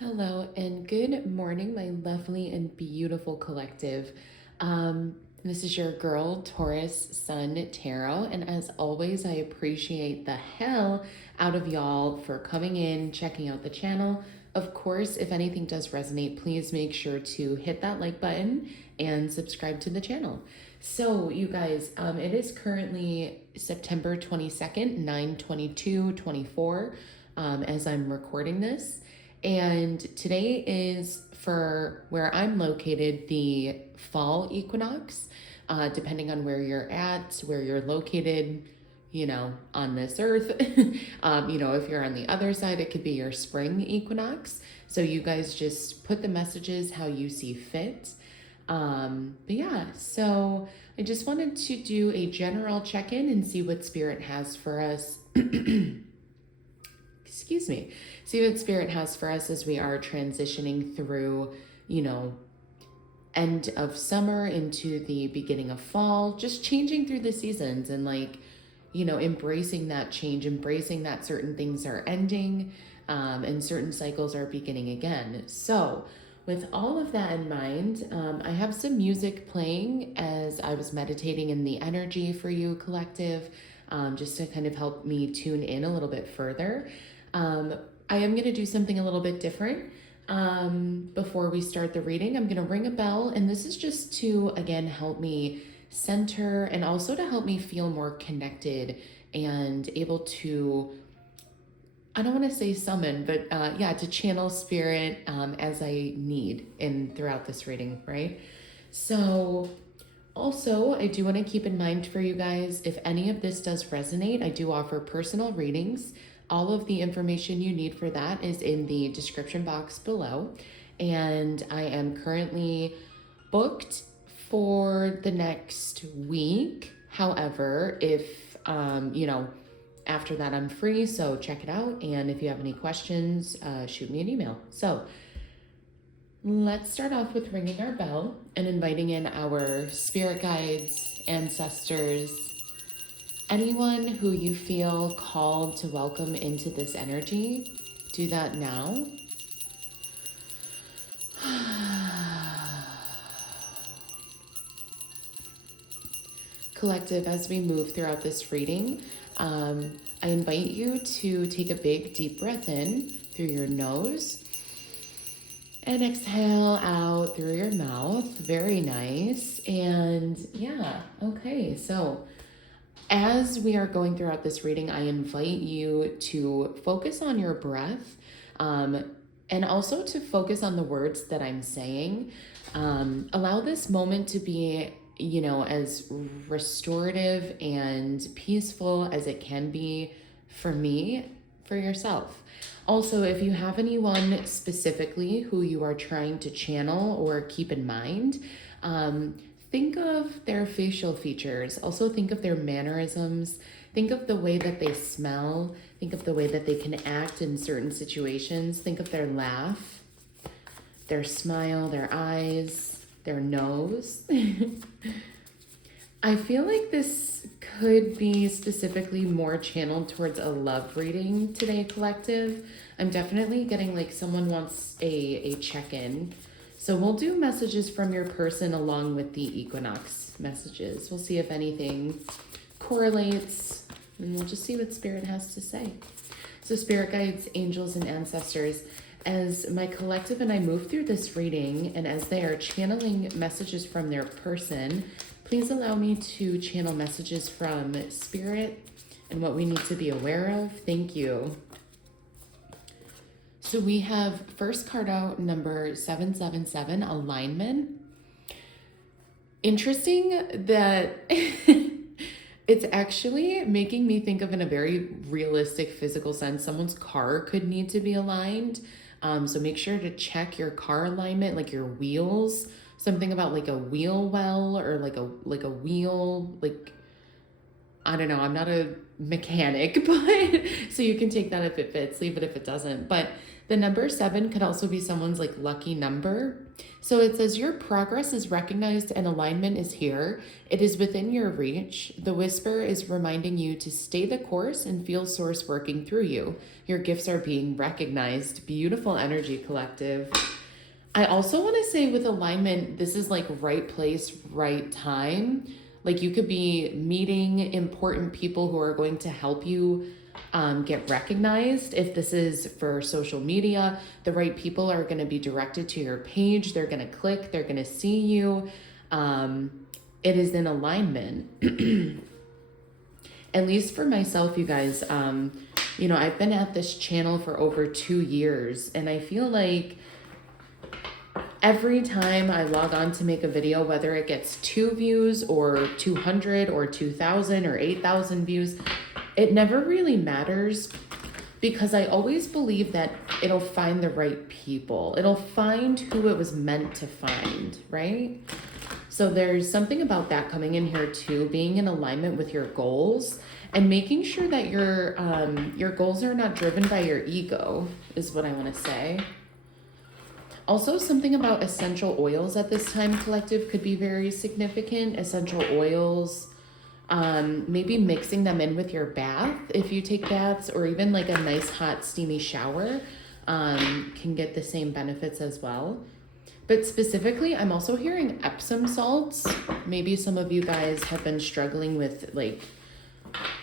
Hello and good morning, my lovely and beautiful collective. This is your girl, Taurus Sun Tarot, and as always, I appreciate the hell out of y'all for coming in, checking out the channel. Of course, if anything does resonate, please make sure to hit that like button and subscribe to the channel. So, you guys, it is currently September 22nd, 9/22/24, as I'm recording this. And today is, for where I'm located, the fall equinox. Depending on where you're at, where you're located, on this earth. If you're on the other side, it could be your spring equinox. So you guys just put the messages how you see fit. But yeah, so I just wanted to do a general check-in and see what Spirit has for us. Excuse me. See what Spirit has for us as we are transitioning through, end of summer into the beginning of fall, just changing through the seasons and embracing that change, embracing that certain things are ending, and certain cycles are beginning again. So, with all of that in mind, I have some music playing as I was meditating in the energy for you, collective, just to kind of help me tune in a little bit further. I am going to do something a little bit different. Before we start the reading, I'm going to ring a bell, and this is just to, again, help me center and also to help me feel more connected and able to, I don't want to say summon, but to channel spirit as I need throughout this reading, right? So also, I do want to keep in mind for you guys, if any of this does resonate, I do offer personal readings. All of the information you need for that is in the description box below. And I am currently booked for the next week. However, if, after that I'm free, so check it out. And if you have any questions, shoot me an email. So let's start off with ringing our bell and inviting in our spirit guides, ancestors, anyone who you feel called to welcome into this energy. Do that now. Collective, as we move throughout this reading, I invite you to take a big deep breath in through your nose and exhale out through your mouth. Very nice. And yeah, okay, so as we are going throughout this reading, I invite you to focus on your breath, and also to focus on the words that I'm saying. Allow this moment to be, as restorative and peaceful as it can be for me, for yourself. Also, if you have anyone specifically who you are trying to channel or keep in mind, think of their facial features. Also think of their mannerisms. Think of the way that they smell. Think of the way that they can act in certain situations. Think of their laugh, their smile, their eyes, their nose. I feel like this could be specifically more channeled towards a love reading today, collective. I'm definitely getting like someone wants a check-in. So we'll do messages from your person along with the equinox messages. We'll see if anything correlates, and we'll just see what Spirit has to say. So spirit guides, angels, and ancestors, as my collective and I move through this reading, and as they are channeling messages from their person, please allow me to channel messages from Spirit and what we need to be aware of. Thank you. So we have first card out, number 777, alignment. Interesting that it's actually making me think of, in a very realistic physical sense, someone's car could need to be aligned. So make sure to check your car alignment, like your wheels. Something about like a wheel well, or like a wheel, like, I don't know. I'm not a mechanic, but so you can take that if it fits, leave it if it doesn't. But the number 7 could also be someone's like lucky number. So it says your progress is recognized and alignment is here. It is within your reach. The whisper is reminding you to stay the course and feel source working through you. Your gifts are being recognized. Beautiful energy, collective. I also want to say with alignment, this is like right place, right time. Like you could be meeting important people who are going to help you get recognized. If this is for social media, the right people are going to be directed to your page. They're going to click, they're going to see you. It is in alignment. At least for myself, you guys, you know, I've been at this channel for over 2 years, and I feel like every time I log on to make a video, whether it gets 2 views or 200 or 2,000 or 8,000 views, it never really matters, because I always believe that it'll find the right people. It'll find who it was meant to find, right? So there's something about that coming in here too, being in alignment with your goals and making sure that your goals are not driven by your ego is what I want to say. Also, something about essential oils at this time, collective, could be very significant. Essential oils, maybe mixing them in with your bath if you take baths, or even like a nice hot steamy shower can get the same benefits as well. But specifically, I'm also hearing Epsom salts. Maybe some of you guys have been struggling with like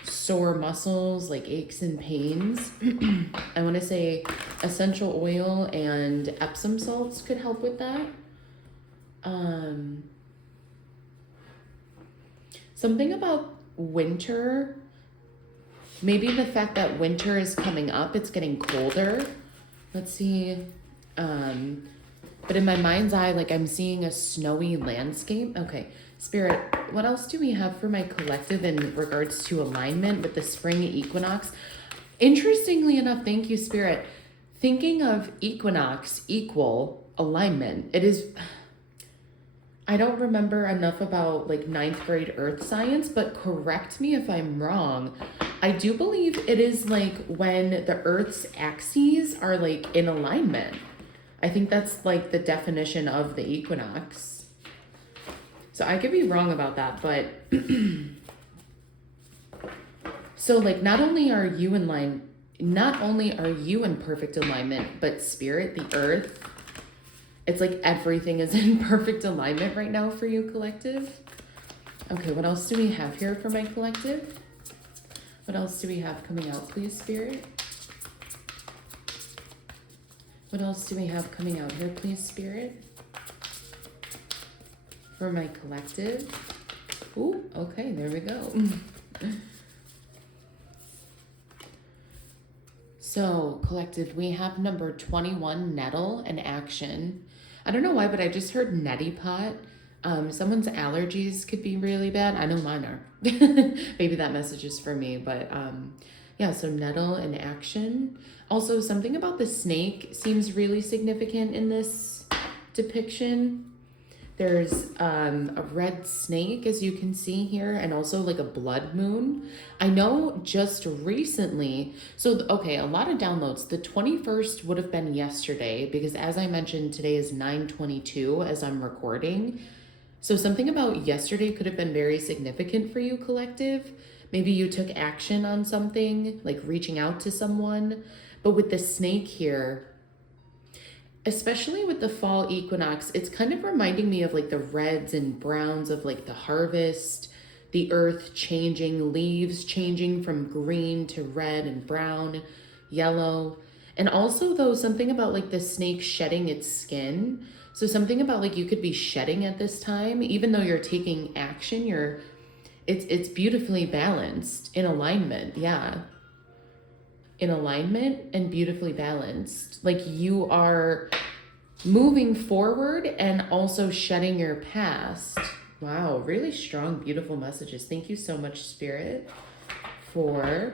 sore muscles, like aches and pains. I want to say essential oil and Epsom salts could help with that. Something about winter, maybe the fact that winter is coming up, it's getting colder. Let's see. But in my mind's eye, like I'm seeing a snowy landscape. Okay, Spirit, what else do we have for my collective in regards to alignment with the spring equinox? Interestingly enough, thank you, Spirit. Thinking of equinox equal alignment. It is, I don't remember enough about like 9th grade earth science, but correct me if I'm wrong. I do believe it is like when the earth's axes are like in alignment. I think that's like the definition of the equinox. So I could be wrong about that, but so like not only are you in perfect alignment, but Spirit, the earth, it's like everything is in perfect alignment right now for you, collective. Okay, what else do we have here for my collective? What else do we have coming out, please, Spirit? What else do we have coming out here, please, Spirit? For my collective. Ooh, okay, there we go. So, collective, we have number 21, nettle and action. I don't know why, but I just heard neti pot. Someone's allergies could be really bad. I know mine are. Maybe that message is for me, but yeah, so nettle and action. Also, something about the snake seems really significant in this depiction. There's a red snake, as you can see here, and also like a blood moon. I know just recently, so okay, a lot of downloads. The 21st would have been yesterday, because as I mentioned, today is 9/22 as I'm recording. So something about yesterday could have been very significant for you, collective. Maybe you took action on something, like reaching out to someone. But with the snake here, especially with the fall equinox, it's kind of reminding me of like the reds and browns of like the harvest, the earth changing, leaves changing from green to red and brown, yellow. And also though, something about like the snake shedding its skin. So something about like you could be shedding at this time, even though you're taking action, it's beautifully balanced, in alignment, yeah. In alignment and beautifully balanced. Like you are moving forward and also shedding your past. Wow, really strong, beautiful messages. Thank you so much, Spirit, for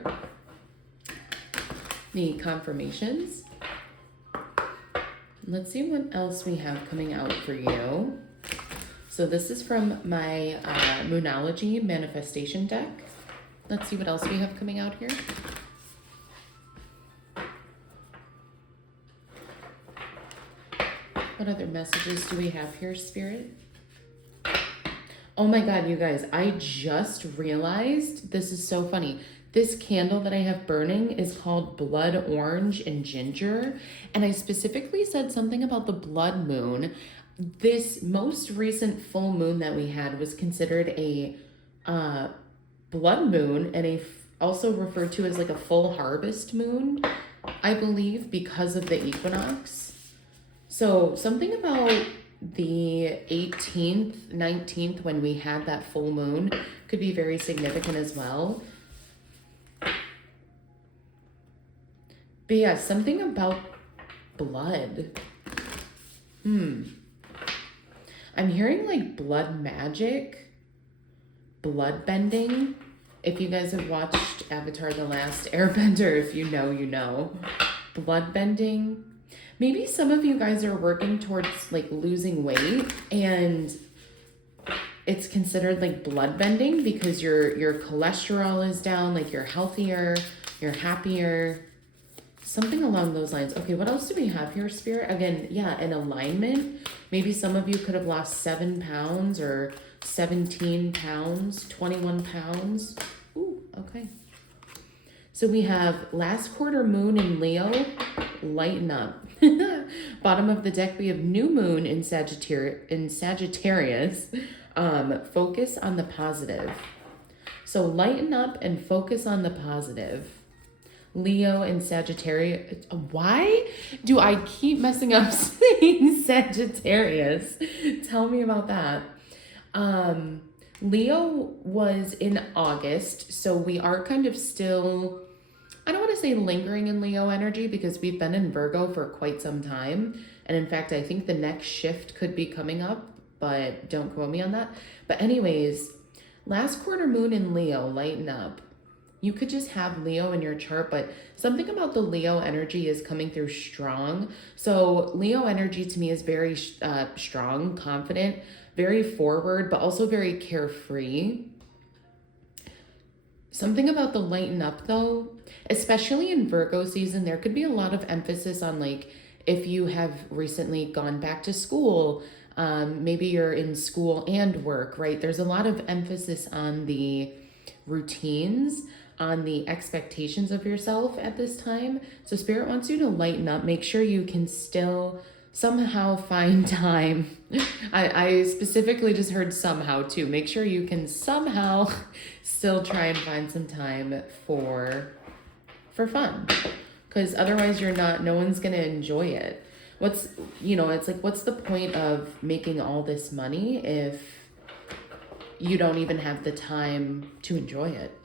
the confirmations. Let's see what else we have coming out for you. So this is from my Moonology manifestation deck. Let's see what else we have coming out here. What other messages do we have here, Spirit? Oh my God, you guys, I just realized, this is so funny. This candle that I have burning is called Blood Orange and Ginger. And I specifically said something about the blood moon. This most recent full moon that we had was considered a blood moon and also referred to as like a full harvest moon, I believe, because of the equinox. So something about the 18th, 19th, when we had that full moon, could be very significant as well. But yeah, something about blood. I'm hearing like blood magic, blood bending. If you guys have watched Avatar: The Last Airbender, if you know, you know. Blood bending. Maybe some of you guys are working towards like losing weight and it's considered like blood bending because your cholesterol is down, like you're healthier, you're happier, something along those lines. Okay, what else do we have here, Spirit? Again, yeah, an alignment. Maybe some of you could have lost 7 pounds or 17 pounds, 21 pounds. Ooh, okay. So we have last quarter moon in Leo, lighten up. Bottom of the deck, we have new moon in Sagittarius. Focus on the positive. So lighten up and focus on the positive. Leo and Sagittarius. Why do I keep messing up saying Sagittarius? Tell me about that. Leo was in August, so we are kind of still, I don't want to say lingering in Leo energy because we've been in Virgo for quite some time. And in fact, I think the next shift could be coming up, but don't quote me on that. But anyways, last quarter moon in Leo, lighten up. You could just have Leo in your chart, but something about the Leo energy is coming through strong. So Leo energy to me is very strong, confident, very forward, but also very carefree. Something about the lighten up though, especially in Virgo season, there could be a lot of emphasis on like, if you have recently gone back to school, maybe you're in school and work, right? There's a lot of emphasis on the routines, on the expectations of yourself at this time. So Spirit wants you to lighten up, make sure you can still somehow find time. I specifically just heard somehow too. Make sure you can somehow still try and find some time for fun. Because otherwise no one's gonna enjoy it. It's like, what's the point of making all this money if you don't even have the time to enjoy it?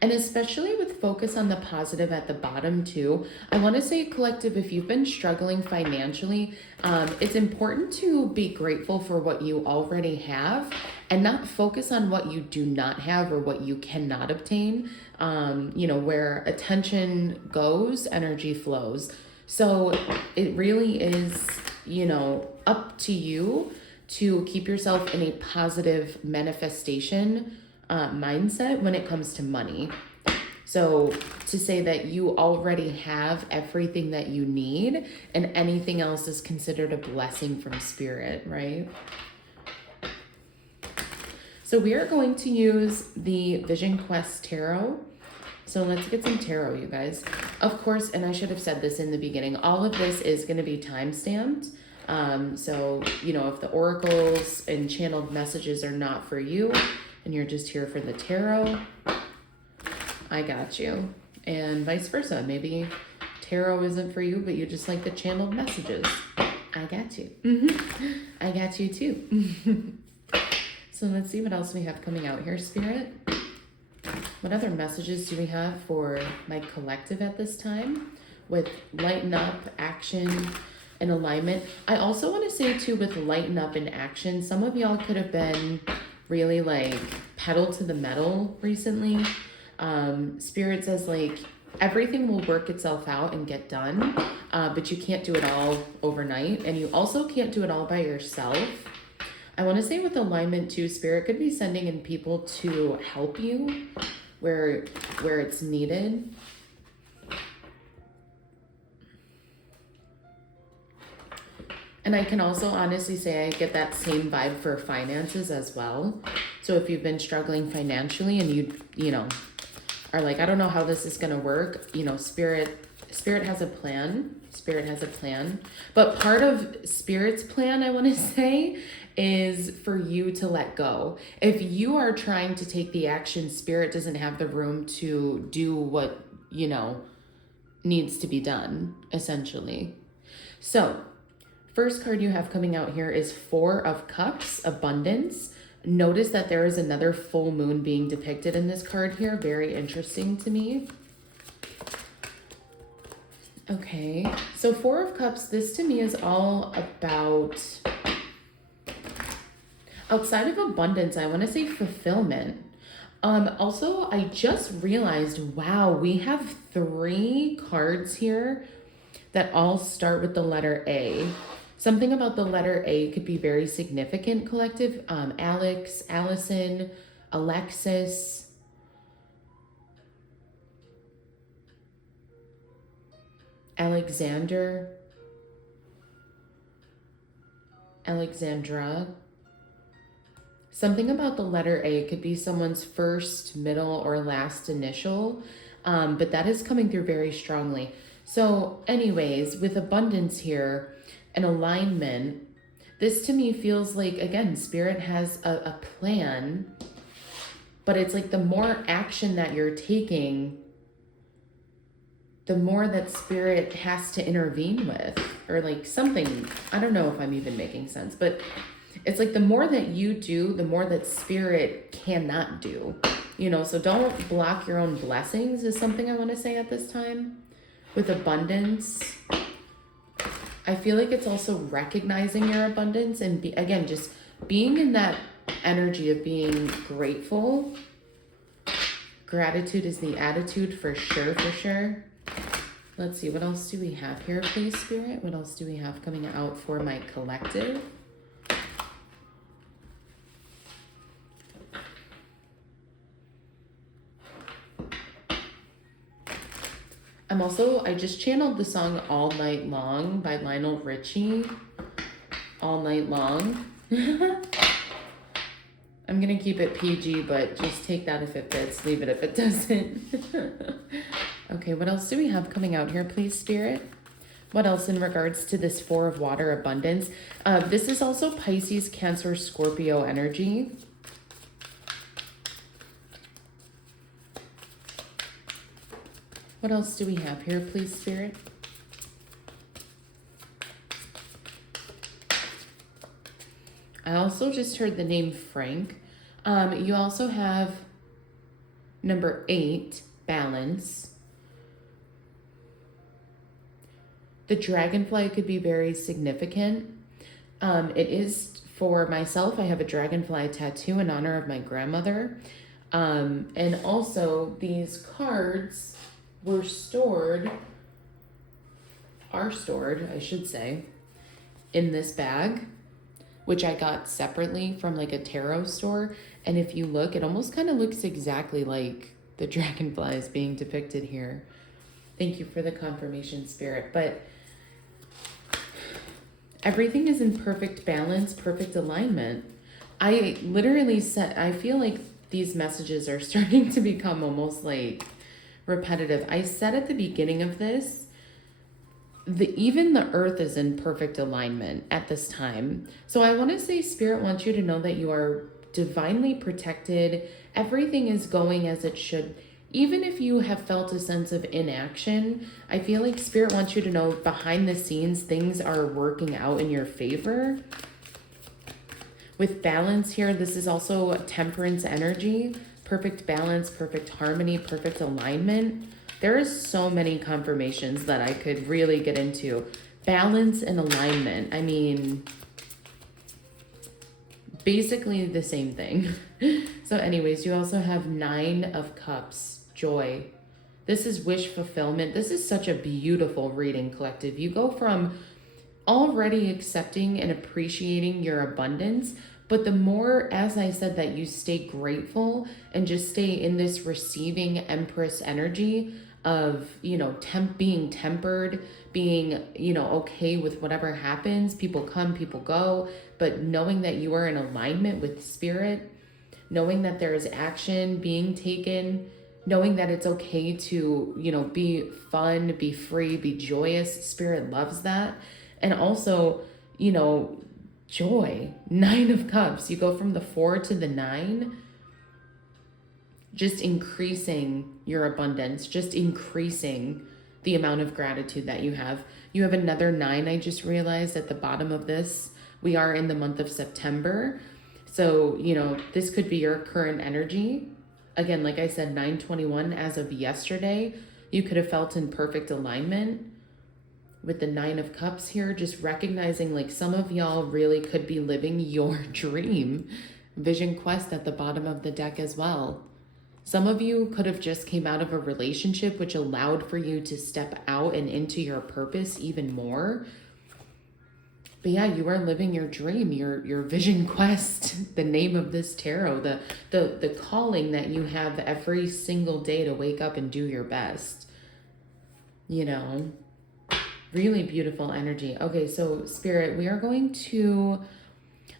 And especially with focus on the positive at the bottom too, I want to say, collective, if you've been struggling financially, it's important to be grateful for what you already have and not focus on what you do not have or what you cannot obtain. Where attention goes, energy flows. So it really is, up to you to keep yourself in a positive manifestation mindset when it comes to money. So to say that you already have everything that you need and anything else is considered a blessing from Spirit, right? So we are going to use the Vision Quest Tarot. So let's get some tarot, you guys. Of course, and I should have said this in the beginning, all of this is going to be time-stamped. So, if the oracles and channeled messages are not for you and you're just here for the tarot, I got you. And vice versa. Maybe tarot isn't for you, but you just like the channeled messages. I got you. I got you too. So let's see what else we have coming out here, Spirit. What other messages do we have for my collective at this time with lighten up, action, and alignment? I also want to say too, with lighten up and action, some of y'all could have been really like pedal to the metal recently. Spirit says like everything will work itself out and get done, but you can't do it all overnight, and you also can't do it all by yourself. I want to say with alignment too, Spirit could be sending in people to help you where it's needed. And I can also honestly say I get that same vibe for finances as well. So if you've been struggling financially and you know, are like, I don't know how this is going to work, you know, Spirit has a plan. Spirit has a plan. But part of Spirit's plan, I want to say, is for you to let go. If you are trying to take the action, Spirit doesn't have the room to do what, you know, needs to be done, essentially. So, first card you have coming out here is Four of Cups, Abundance. Notice that there is another full moon being depicted in this card here. Very interesting to me. Okay, so Four of Cups, this to me is all about, outside of abundance, I want to say fulfillment. Also, I just realized, wow, we have 3 cards here that all start with the letter A. Something about the letter A could be very significant, collective. Alex, Allison, Alexis, Alexander, Alexandra. Something about the letter A could be someone's first, middle, or last initial, but that is coming through very strongly. So anyways, with abundance here and alignment, this to me feels like, again, Spirit has a plan, but it's like the more action that you're taking, the more that Spirit has to intervene with, or like something. I don't know if I'm even making sense, but it's like the more that you do, the more that Spirit cannot do, you know, so don't block your own blessings is something I want to say at this time. With abundance, I feel like it's also recognizing your abundance and again, just being in that energy of being grateful. Gratitude is the attitude for sure, for sure. Let's see, what else do we have here, please, Spirit? What else do we have coming out for my collective? I just channeled the song All Night Long by Lionel Richie. All Night Long. I'm going to keep it PG, but just take that if it fits, leave it if it doesn't. Okay, what else do we have coming out here, please, Spirit? What else in regards to this Four of Water abundance? This is also Pisces, Cancer, Scorpio energy. What else do we have here, please, Spirit? I also just heard the name Frank. You also have number 8, balance. The dragonfly could be very significant. It is for myself. I have a dragonfly tattoo in honor of my grandmother. And also these cards are stored, I should say, in this bag, which I got separately from like a tarot store. And if you look, it almost kind of looks exactly like the dragonfly is being depicted here. Thank you for the confirmation, Spirit. But everything is in perfect balance, perfect alignment. I literally said, I feel like these messages are starting to become almost like repetitive. I said at the beginning of this, even the earth is in perfect alignment at this time. So I want to say Spirit wants you to know that you are divinely protected. Everything is going as it should. Even if you have felt a sense of inaction, I feel like Spirit wants you to know behind the scenes, things are working out in your favor. With balance here, this is also temperance energy. Perfect balance, perfect harmony, perfect alignment. There is so many confirmations that I could really get into. Balance and alignment. I mean, basically the same thing. So anyways, you also have 9 of Cups, joy. This is wish fulfillment. This is such a beautiful reading, collective. You go from already accepting and appreciating your abundance, But the more, as I said, that you stay grateful and just stay in this receiving Empress energy of, being tempered, being, okay with whatever happens, people come, people go, but knowing that you are in alignment with spirit, knowing that there is action being taken, knowing that it's okay to, be fun, be free, be joyous. Spirit loves that. And also, you know, joy. 9 of Cups. You go from the 4 to the 9, just increasing your abundance, just increasing the amount of gratitude that you have. You have another 9, I just realized at the bottom of this. We are in the month of September. So, this could be your current energy. Again, like I said, 9/21 as of yesterday, you could have felt in perfect alignment with the 9 of Cups here, just recognizing like some of y'all really could be living your dream. Vision Quest at the bottom of the deck as well. Some of you could have just came out of a relationship which allowed for you to step out and into your purpose even more. But yeah, you are living your dream, your vision quest, the name of this tarot, the calling that you have every single day to wake up and do your best. Really beautiful energy. Okay, so Spirit,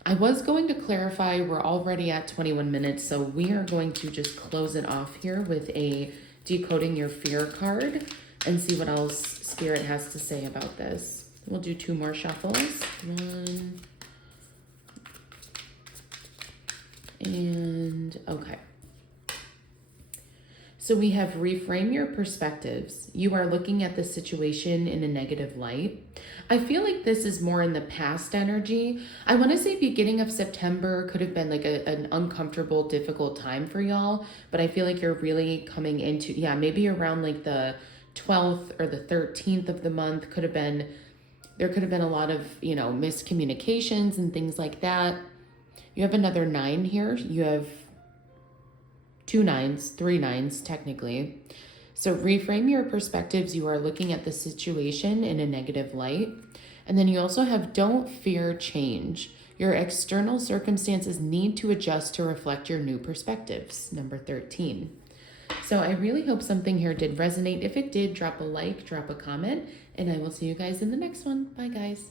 I was going to clarify, we're already at 21 minutes, so we are going to just close it off here with a Decoding Your Fear card and see what else Spirit has to say about this. We'll do 2 more shuffles. 1. And okay. So we have reframe your perspectives. You are looking at the situation in a negative light. I feel like this is more in the past energy. I want to say beginning of September could have been like an uncomfortable, difficult time for y'all, but I feel like you're really coming into, maybe around like the 12th or the 13th of the month there could have been a lot of, miscommunications and things like that. You have another 9 here. You have 2 9s, 3 9s technically. So reframe your perspectives. You are looking at the situation in a negative light. And then you also have don't fear change. Your external circumstances need to adjust to reflect your new perspectives. Number 13. So I really hope something here did resonate. If it did, drop a like, drop a comment, and I will see you guys in the next one. Bye, guys.